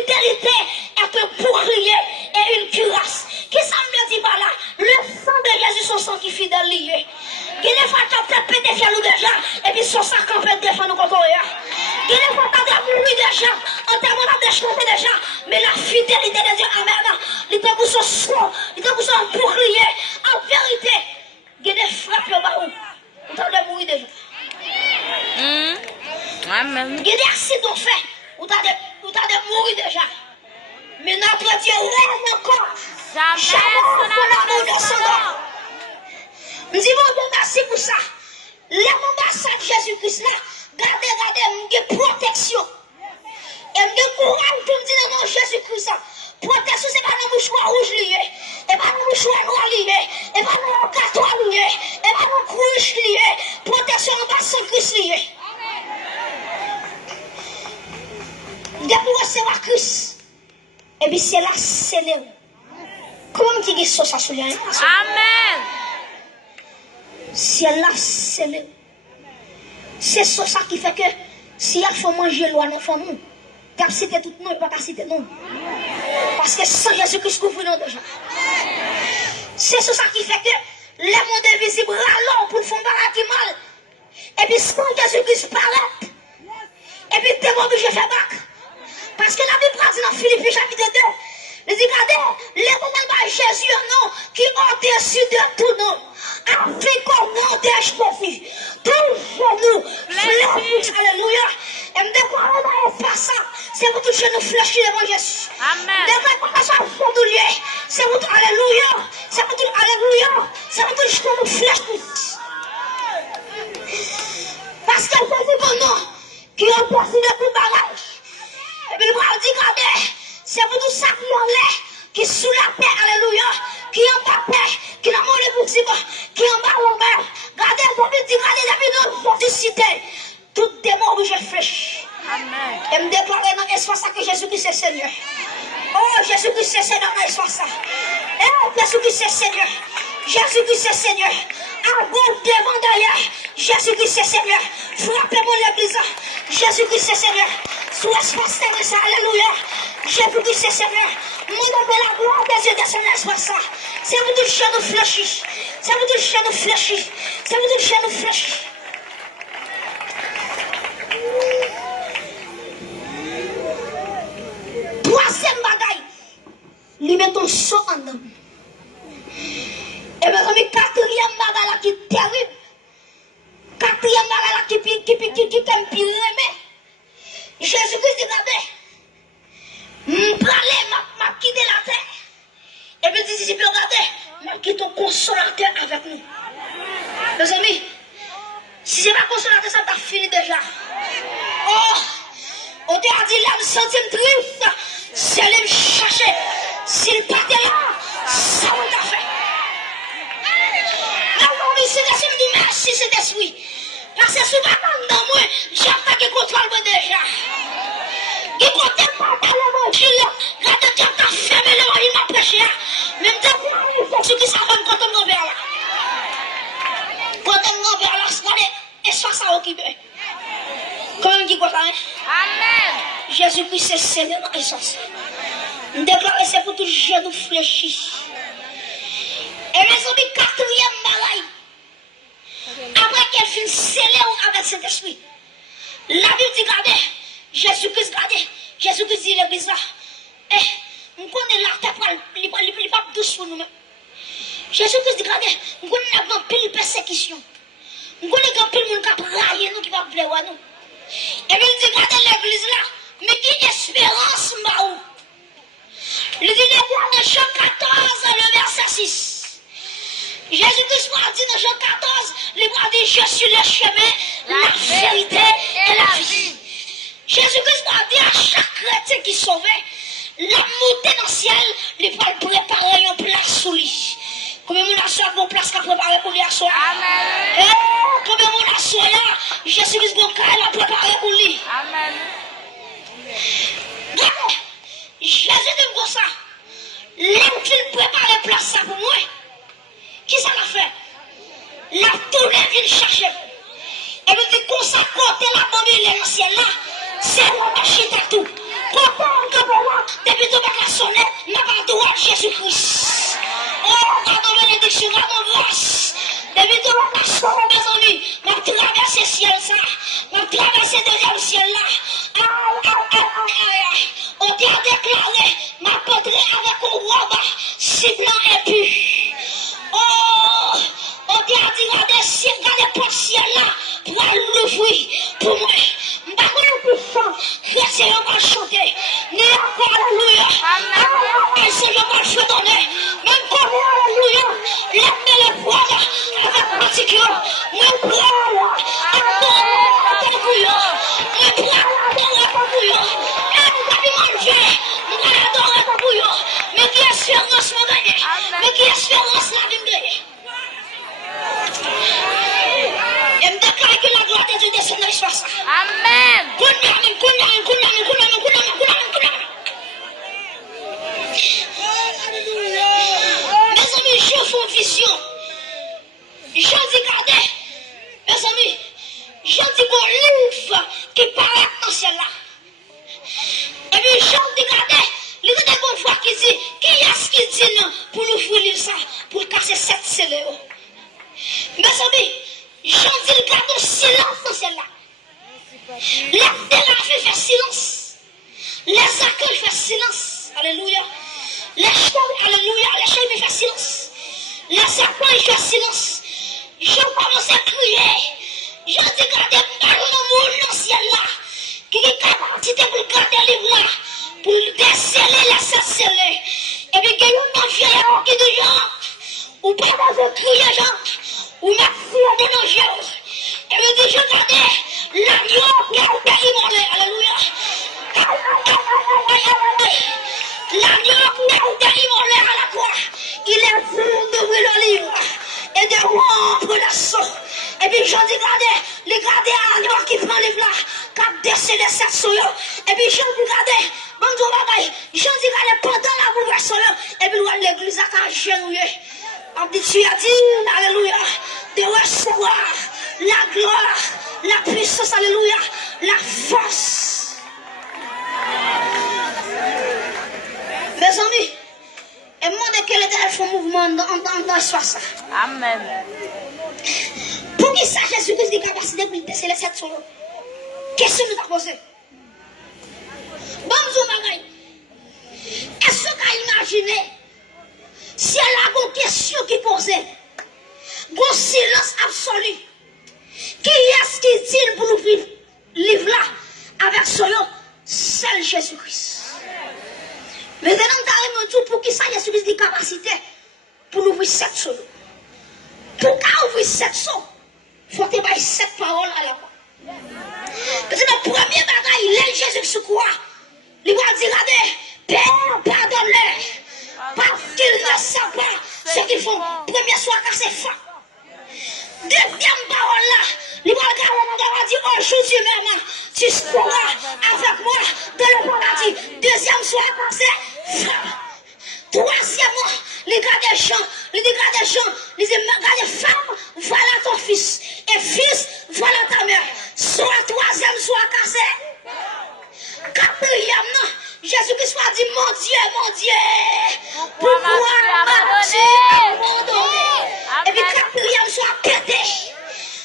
fidélité est un bouclier et une cuirasse. Qui ça me dit par là? Le sang de Jésus, son sang qui est fidèle lié. Qui ne fois t'as peut-être pété fier nous déjà, et puis son sang qu'on peut défendre nous contre eux. Qui ne fois t'as mouru déjà, en termes de chanter déjà, mais la fidélité de Dieu, amen, il était pour son sang, il était pour son bouclier. En vérité, il ne frappe le baou. Vous t'avez mouru déjà. Amen. Il y a des accidents faits, vous t'avez mouru déjà. Mais notre Dieu règne encore. Jamais pour l'amour de son nom. Nous disons bon Dieu merci pour ça. L'ambassade de Jésus-Christ là, regardez, il y a protection. Et il y a courage pour me dire non Jésus-Christ. Protection, ce n'est pas un mouchoir rouge lié, et pas un mouchoir noir lié, et pas un carton lié, et pas un couche lié. Protection en bas sans Christ lié. Dès pour recevoir Christ, et puis c'est là, c'est là. Comment on dit ça sur lui? Amen. C'est là, c'est là. C'est ça qui fait que si il faut manger l'eau à l'enfant, nous, tu as cité tout le monde, pas cité non. Parce que sans Jésus-Christ couvre nous déjà. C'est ça qui fait que le monde invisible râle pour faire un qui mal. Et puis sans Jésus-Christ paraît. Et puis tu es obligé de faire bac. Parce que la Bible dit dans Philippiens chapitre 2, il dit regardez, les moments de Jésus non, qui ont au-dessus de tout nom. Afin qu'on monte Jésus. Tout genou fléchit. Alléluia. Et me déclarer dans le ça. C'est pour tout genou fléchit devant Jésus. Amen. C'est pour tout alléluia. C'est pour tout alléluia. C'est pour tout genou fléchit. Parce que Jésus bon nom, qui ont au-dessus de tout bagage. Et puis le bras dit regardez, c'est pour tout ça qui en l'air, qui sous la paix, alléluia, qui en bas paix, qui n'a pas de boutique, qui en bas l'envers. Regardez, regardez, depuis notre cité, tout démon où je flèche. Amen. Et me déclarer dans l'espace que Jésus-Christ est Seigneur. Oh, Jésus-Christ est Seigneur dans l'espace. Eh, Jésus-Christ est Seigneur. Jésus-Christ est Seigneur. À gauche, devant, derrière. Jésus-Christ est Seigneur. Frappez-moi l'église. Jésus-Christ est Seigneur. Sous l'espace de ça, alléluia. Jésus-Christ est Seigneur. Mon nom la gloire des yeux de son espace. C'est vous tout le chien de fléchis. C'est vous tout le chien de fléchis. C'est vous tout le chien de fléchis. Troisième bagaille. Lui met ton saut en dedans. Et mes amis, quatrième bagaille là qui est terrible. Quatrième bagaille là qui t'aime pire aimer. Jésus-Christ dit regardez. M'a quitté la terre. Et puis dit, regardez, m'a quitté ton consolateur avec nous. Mes amis, si c'est pas consolateur, ça t'a fini déjà. Oh, on t'a dit l'âme sentie triste, c'est aller me chercher. S'il partait là, ça on t'a fait. Non, c'est des me dit merci, c'est des oui. Parce que souvent dans moi, j'ai pas qui contrôle moi déjà. Qui compte pas dans l'évangile, là, tu as fermé l'évangile, m'a prêché. Même temps, ceux qui savent quand on vers là. Quand on vers là, c'est soit ça occupé. Comment on dit quoi ça? Amen. Jésus-Christ est Seigneur dans l'essence. Nous déclarons c'est pour tout genou fléchi. Et mes amis, quatrième bagaille. Après qu'elle finit scellée avec cet esprit, la Bible dit regardez, Jésus-Christ regardez, Jésus-Christ dit l'église là. Eh, on connaît la tête, il n'est pas douce pour nous-mêmes. Jésus-Christ dit regardez, on connaît la pile persécution. On connaît la pile monde qui a raillé nous, qui va plaire à nous. Et puis il dit regardez l'église là, mais qui espérance m'a où? Il dit dans Jean 14, le verset 6. Jésus-Christ m'a dit dans Jean 14, il m'a dit je suis le chemin, la vérité et la vie. Jésus-Christ m'a dit à chaque chrétien qui sauvait, la montée dans le ciel, il va préparer une place sous lui. Combien de monde a une place qu'à préparer pour lui asseoir? Amen. Combien de monde a asseoir là? Jésus-Christ a préparé pour lui. Amen. Regarde, Jésus dit comme ça. L'homme qui prépare la place ça pour moi. Qui ça l'a fait? La tournée vient chercher. Et me dit qu'on s'est côté la bambine dans le ciel là. C'est la machine à tout. Depuis que tu vas sonner, je vais droit Jésus-Christ. Oh, quand on bénédiction, quand on grâce. Depuis que tu vas sonner, mes amis, je vais traverser le ciel, ça. Je vais traverser le deuxième ciel, là. On t'a déclaré, ma poterie avec un robe, si blanc et pur. Oh, on t'a dit, regardez, si regardez pour le ciel, là, pour l'ouvrir, pour moi. Je ne sais pas plus fort, c'est on va chanter. Ni encore, alléluia. Et c'est je vais le donner. Même pour moi, alléluia. Lève les poils avec particulier. Même pour moi, alléluia. Même pour moi, alléluia. Mais qui espérance m'a gagné? Mais qui espérance la vie m'a gagné? Et me déclare que la gloire de Dieu descend dans l'espace. Amen. Mes amis, je fais une vision. Je dis, regardez, mes amis, je dis qu'on livre qui paraît dans ce ciel-là. Et puis, je dis, regardez, il y a des fois qui dit, qui est-ce qui dit non pour l'ouvrir ça, pour casser cette scellée? Mes amis, je dis, regardez le silence dans celle-là. La thérapie fait silence. Les accueils font silence. Alléluia. Les chants, alléluia. Les chants font silence. Les accueils font silence. Je commence à crier. Je dis, regardez, par le monde dans ce ciel-là, qui est capacité pour garder les livres là, pour déceler les scellés. Et puis, il y a une vieille qui dit, ou pas dans un crier, ou merci à des danger. Et puis, dit, je regardais, l'agneau qui a été immolé. Alléluia. L'agneau qui a été immolé à la croix. Il est venu d'ouvrir le livre et de rompre la sang. Et puis, je dis, regardez l'agneau qui prend le livre là, qui a décelé cette soyo. Et puis, je dis, regardez, je dis, regardez, pendant la bouleversation, et puis, l'église a agenouillé. On dit, tu as dit, alléluia, de recevoir la gloire, la puissance, alléluia, la force. Mes amis, et moi, de quel est le mouvement dans l'espace? Amen. Pour qu'il sache Jésus-Christ des capacités pour déceler cette chose. Qu'est-ce que nous avons posé? Bon, est-ce que vous imaginez si elle a une question qui posait, un silence absolu, qui est-ce qui dit pour nous vivre livre là avec son nom? Seul Jésus-Christ. Mais maintenant, nous avons dit pour qui ça Jésus-Christ des capacités pour nous ouvrir cette chose. Pour ouvrir cette chose, il faut que tu aies cette parole à la fois. Parce que le premier bagaille, il est Jésus sur quoi? Il va dire, regardez, Père, pardonne-les, parce qu'ils ne savent pas ce qu'ils font. Premier soir, car c'est fin. Deuxième parole là, il va dire, aujourd'hui même, tu seras avec moi dans le paradis. Deuxième soir, car c'est fin. Troisièmement, les gars des gens, les gars des femmes, voilà ton fils. Et fils, voilà ta mère. Soit troisième, soit cassé. Quatrièmement, Jésus-Christ a dit, mon Dieu, pourquoi m'as-tu abandonné? Et puis quatrième, soit pété.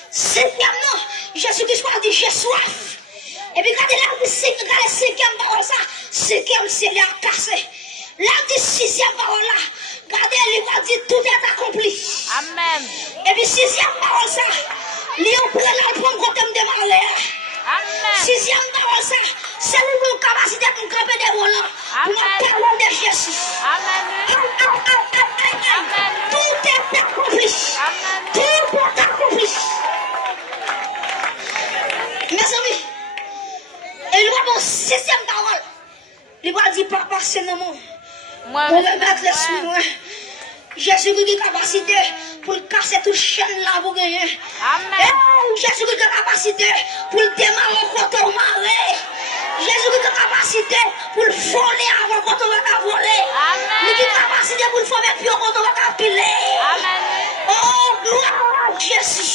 Cinquièmement, Jésus-Christ a dit, j'ai soif. Et puis quand il a dit, cinquième parole, ça, cinquième, c'est l'air cassé. Là, dit sixième parole là, regardez, il va dire tout est accompli. Amen. Et puis sixième parole ça, il prend la pomme quand on démarre. Amen. Sixième parole ça, c'est une capacité pour camper des volants. Pour nous parler de Jésus. Amen. Tout est accompli. Tout est accompli. Mes amis, il va dans sixième parole. Il va dire, papa, c'est non mon. Pour remettre l'esprit loin. Jésus qui a des capacités pour casser toute chaîne là pour gagner. Amen. Jésus qui a des capacités pour démarrer quand on marre. Jésus qui a des capacités pour voler avant quand on va voler. Il a des capacités pour le faire plus quand on va piler. Amen. Oh, gloire à Jésus.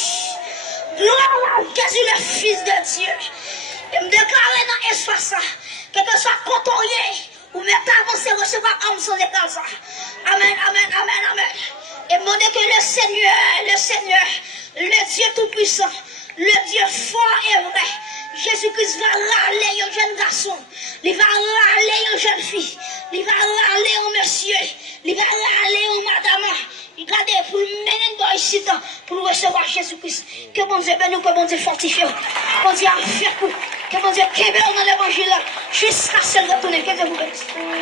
Gloire à Jésus, le Fils de Dieu. Et me déclarer dans l'espace Quel que soit cotonnier, ou même pas avancer, recevoir homme sans écrase. Amen, amen, amen, amen. Et demandez que le Seigneur, le Dieu Tout-Puissant, le Dieu fort et vrai, Jésus-Christ va râler un jeune garçon, il va râler une jeune fille, il va râler un monsieur, il va râler une madame. Regardez, pour le mener dans ici, pour recevoir Jésus-Christ. Que bon Dieu bénisse, que bon Dieu fortifie, que bon Dieu affaire, que bon Dieu kébé dans l'évangile, jusqu'à ce retourner. Que Dieu vous bénisse.